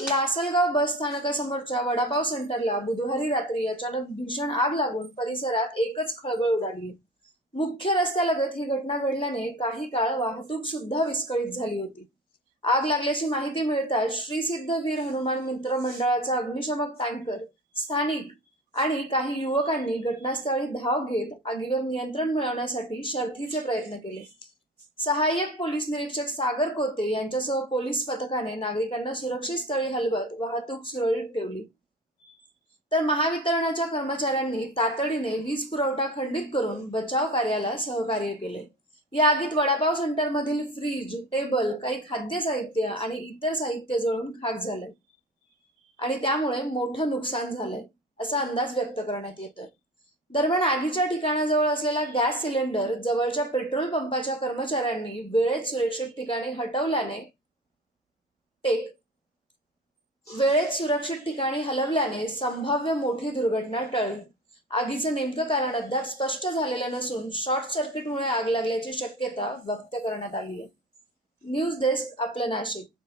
लासलगाव बस स्थानकासमोरच्या वडापाव सेंटरला बुधवारी रात्री अचानक भीषण आग लागून परिसरात एकच खळबळ उडाली. मुख्य रस्त्यालगत ही घटना घडल्याने काही काळ वाहतूक सुद्धा विस्कळीत झाली होती. आग लागल्याची माहिती मिळताच श्री सिद्ध वीर हनुमान मित्र मंडळाचा अग्निशमक टँकर, स्थानिक आणि काही युवकांनी घटनास्थळी धाव घेत आगीवर नियंत्रण मिळवण्यासाठी शर्थीचे प्रयत्न केले. सहाय्यक पोलीस निरीक्षक सागर कोते यांच्यासह पोलीस पथकाने नागरिकांना सुरक्षित स्थळी हलवत वाहतूक सुरळीत ठेवली. तर महावितरणच्या कर्मचाऱ्यांनी तातडीने वीज पुरवठा खंडित करून बचाव कार्याला सहकार्य केले. या आगीत वडापाव सेंटरमधील फ्रीज, टेबल, काही खाद्य साहित्य आणि इतर साहित्य जळून खाक झालंय आणि त्यामुळे मोठं नुकसान झालंय असा अंदाज व्यक्त करण्यात येतोय. दरम्यान आगीच्या ठिकाणाजवळ असलेला गॅस सिलेंडर जवळच्या पेट्रोल पंपाच्या कर्मचाऱ्यांनी वेळेत सुरक्षित ठिकाणी हलवल्याने संभाव्य मोठी दुर्घटना टळली. आगीचं नेमकं कारण अद्याप स्पष्ट झालेलं नसून शॉर्ट सर्किटमुळे आग लागल्याची शक्यता व्यक्त करण्यात आली आहे. न्यूज डेस्क, आपलं नाशिक.